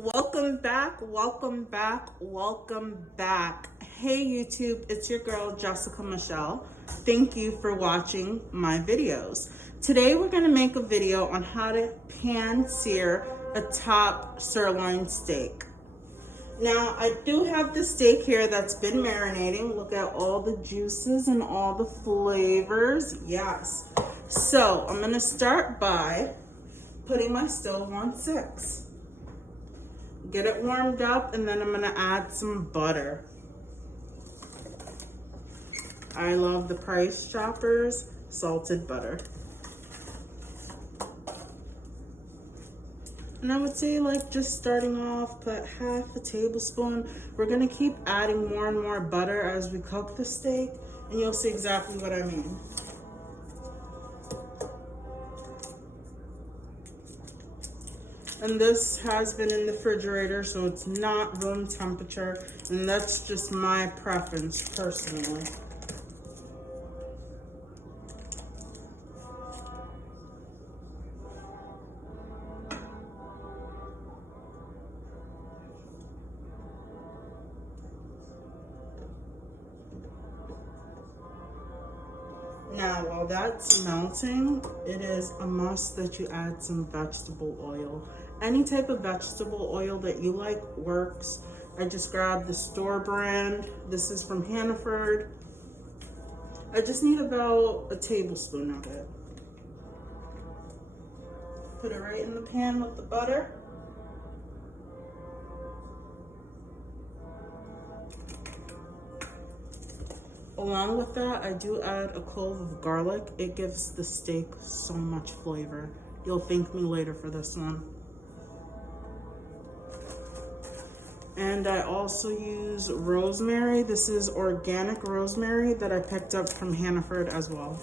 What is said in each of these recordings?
Welcome back, welcome back, welcome back. Hey YouTube, it's your girl Jessica Michelle. Thank you for watching my videos. Today we're gonna make a video on how to pan sear a top sirloin steak. Now I do have the steak here that's been marinating. Look at all the juices and all the flavors, yes. So I'm gonna start by putting my stove on 6. Get it warmed up, and then I'm gonna add some butter. I love the Price Choppers salted butter. And I would say, like, just starting off, put half a tablespoon. We're gonna keep adding more and more butter as we cook the steak, and you'll see exactly what I mean. And this has been in the refrigerator, so it's not room temperature, and that's just my preference personally. Now, while that's melting, it is a must that you add some vegetable oil. Any type of vegetable oil that you like works. I just grabbed the store brand. This is from Hannaford. I just need about a tablespoon of it. Put it right in the pan with the butter. Along with that, I do add a clove of garlic. It gives the steak so much flavor. You'll thank me later for this one. And I also use rosemary. This is organic rosemary that I picked up from Hannaford as well.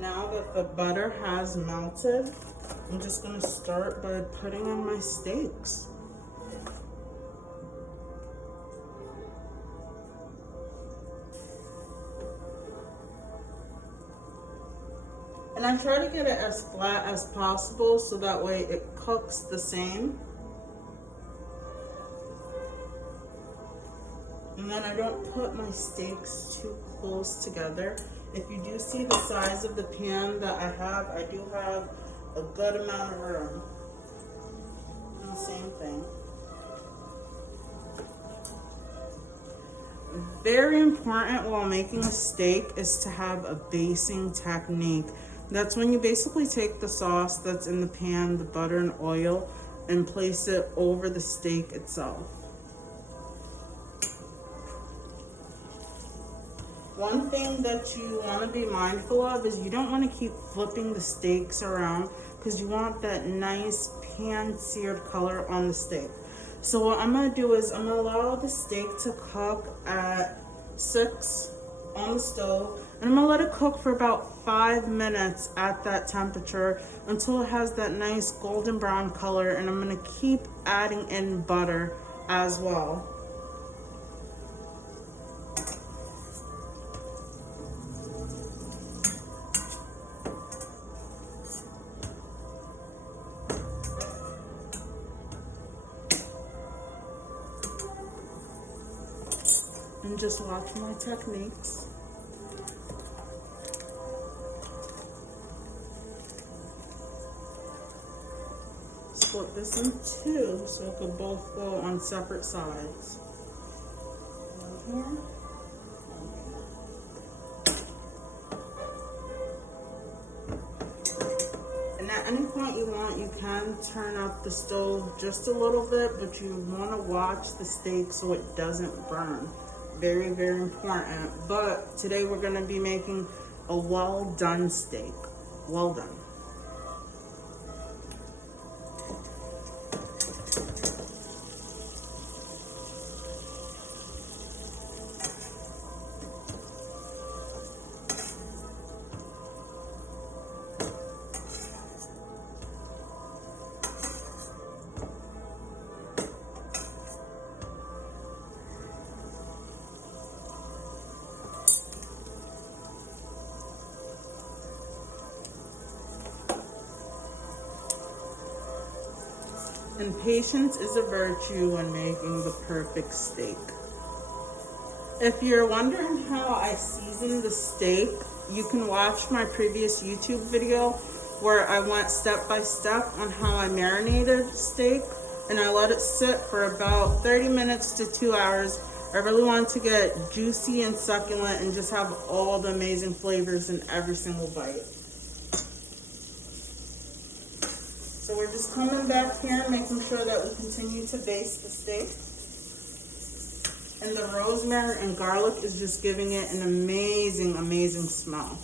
Now that the butter has melted, I'm just gonna start by putting in my steaks. And I try to get it as flat as possible so that way it cooks the same. And then I don't put my steaks too close together. If you do see the size of the pan that I do have a good amount of room. And the same thing. Very important while making a steak is to have a basting technique. That's when you basically take the sauce that's in the pan, the butter and oil, and place it over the steak itself. One thing that you want to be mindful of is you don't want to keep flipping the steaks around because you want that nice pan-seared color on the steak. So what I'm going to do is I'm going to allow the steak to cook at 6 on the stove, and I'm going to let it cook for about 5 minutes at that temperature until it has that nice golden brown color, and I'm going to keep adding in butter as well. And just watch my techniques. Split this in 2 so it could both go on separate sides. One here. And at any point you can turn up the stove just a little bit, but you want to watch the steak so it doesn't burn. Very, very important. But today we're going to be making a well done steak. Well done. And patience is a virtue when making the perfect steak. If you're wondering how I season the steak, you can watch my previous YouTube video where I went step by step on how I marinated steak, and I let it sit for about 30 minutes to 2 hours. I really want to get juicy and succulent and just have all the amazing flavors in every single bite. So we're just coming back here, making sure that we continue to baste the steak. And the rosemary and garlic is just giving it an amazing, amazing smell.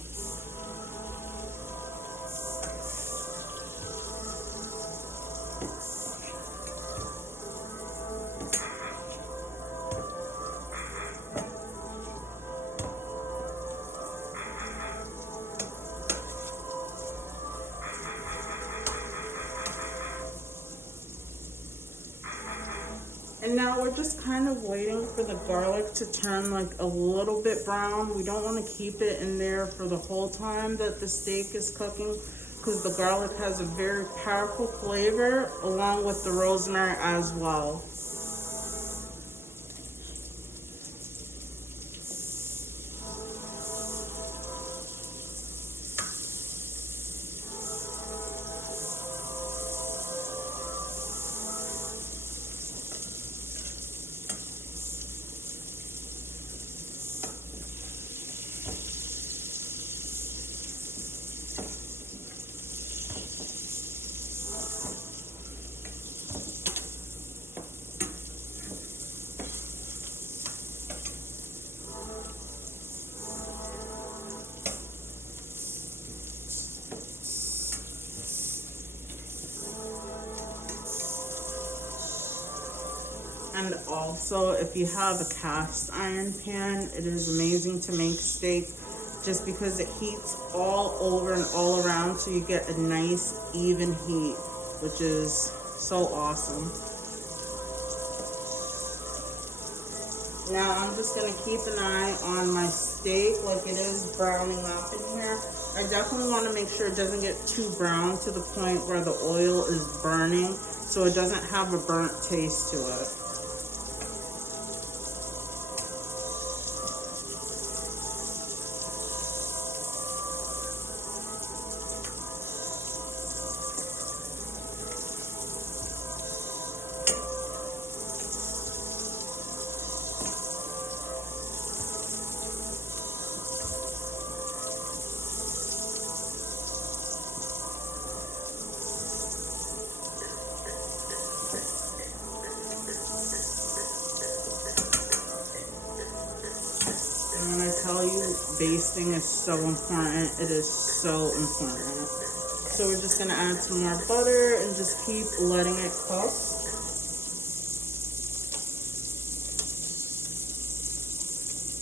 And now we're just kind of waiting for the garlic to turn like a little bit brown. We don't want to keep it in there for the whole time that the steak is cooking, because the garlic has a very powerful flavor along with the rosemary as well. And also, if you have a cast iron pan, it is amazing to make steak just because it heats all over and all around, so you get a nice even heat, which is so awesome. Now I'm just going to keep an eye on my steak, like it is browning up in here. I definitely want to make sure it doesn't get too brown to the point where the oil is burning, so it doesn't have a burnt taste to it. And when I tell you basting is so important, it is so important. So we're just going to add some more butter and just keep letting it cook.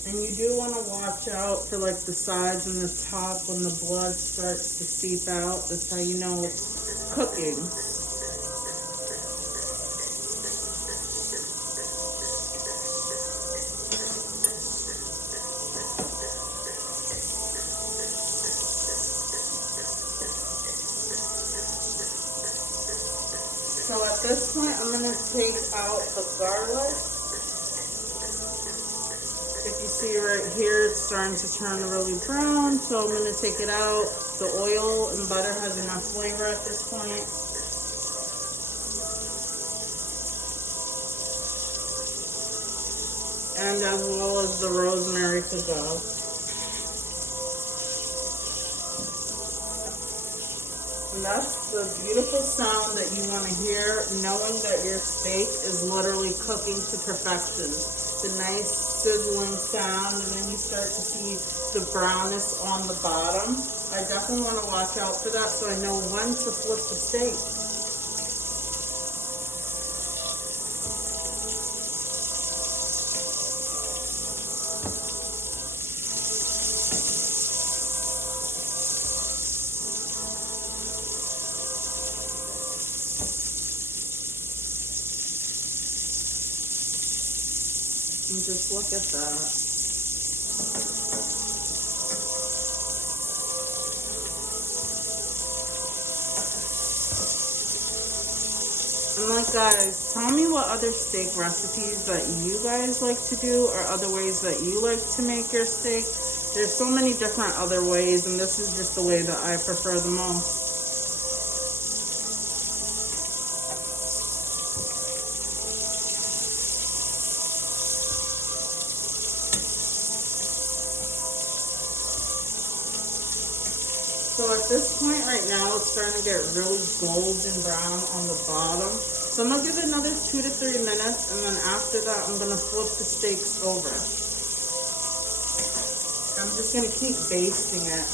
And you do want to watch out for like the sides and the top when the blood starts to seep out. That's how you know it's cooking. So at this point, I'm going to take out the garlic. If you see right here, it's starting to turn really brown, so I'm going to take it out. The oil and butter has enough flavor at this point. And as well as the rosemary to go. And that's the beautiful sound that you want to hear, knowing that your steak is literally cooking to perfection. The nice sizzling sound, and then you start to see the brownness on the bottom. I definitely want to watch out for that so I know when to flip the steak. And just look at that. And And like, guys, tell me what other steak recipes that you guys like to do, or other ways that you like to make your steak. There's so many different other ways, and this is just the way that I prefer the most. So at this point right now, it's starting to get really golden brown on the bottom. So I'm going to give it another 2 to 3 minutes, and then after that, I'm going to flip the steaks over. I'm just going to keep basting it.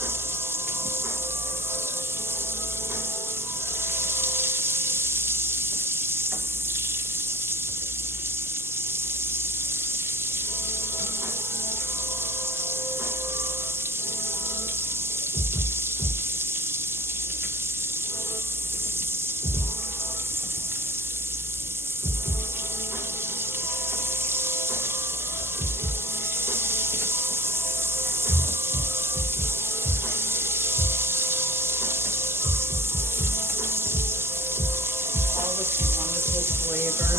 Wonderful flavor.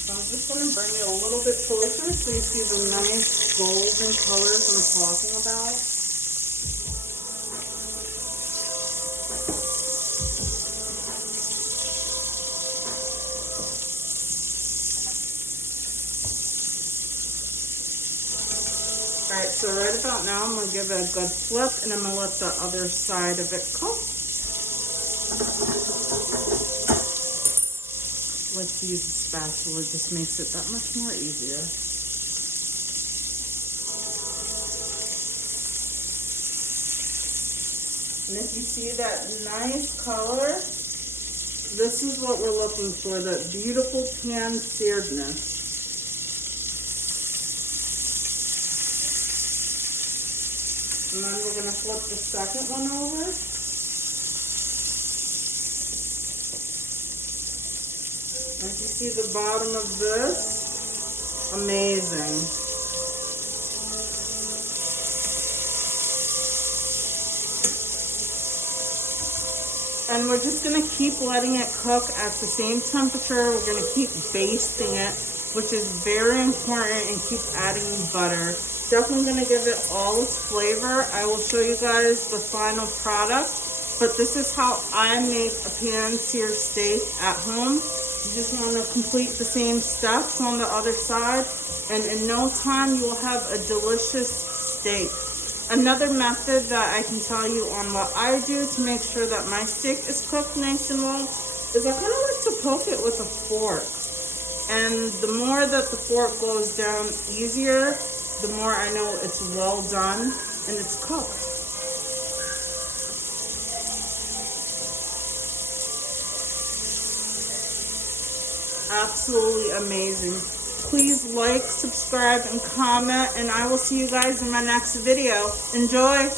So I'm just going to bring it a little bit closer so you see the nice golden colors I'm talking about. Alright, so right about now I'm going to give it a good flip, and I'm going to let the other side of it cook. I like to use a spatula, it just makes it that much more easier. And if you see that nice color, this is what we're looking for, that beautiful tan searedness. And then we're going to flip the second one over. As you see the bottom of this, amazing. And we're just going to keep letting it cook at the same temperature. We're going to keep basting it, which is very important, and keep adding butter. Definitely going to give it all its flavor. I will show you guys the final product, but this is how I make a pan-seared steak at home. You just want to complete the same steps on the other side, and in no time you will have a delicious steak. Another method that I can tell you on what I do to make sure that my steak is cooked nice and well is I kind of like to poke it with a fork. And the more that the fork goes down easier, the more I know it's well done and it's cooked. Absolutely amazing. Please like, subscribe, and comment, and I will see you guys in my next video. Enjoy!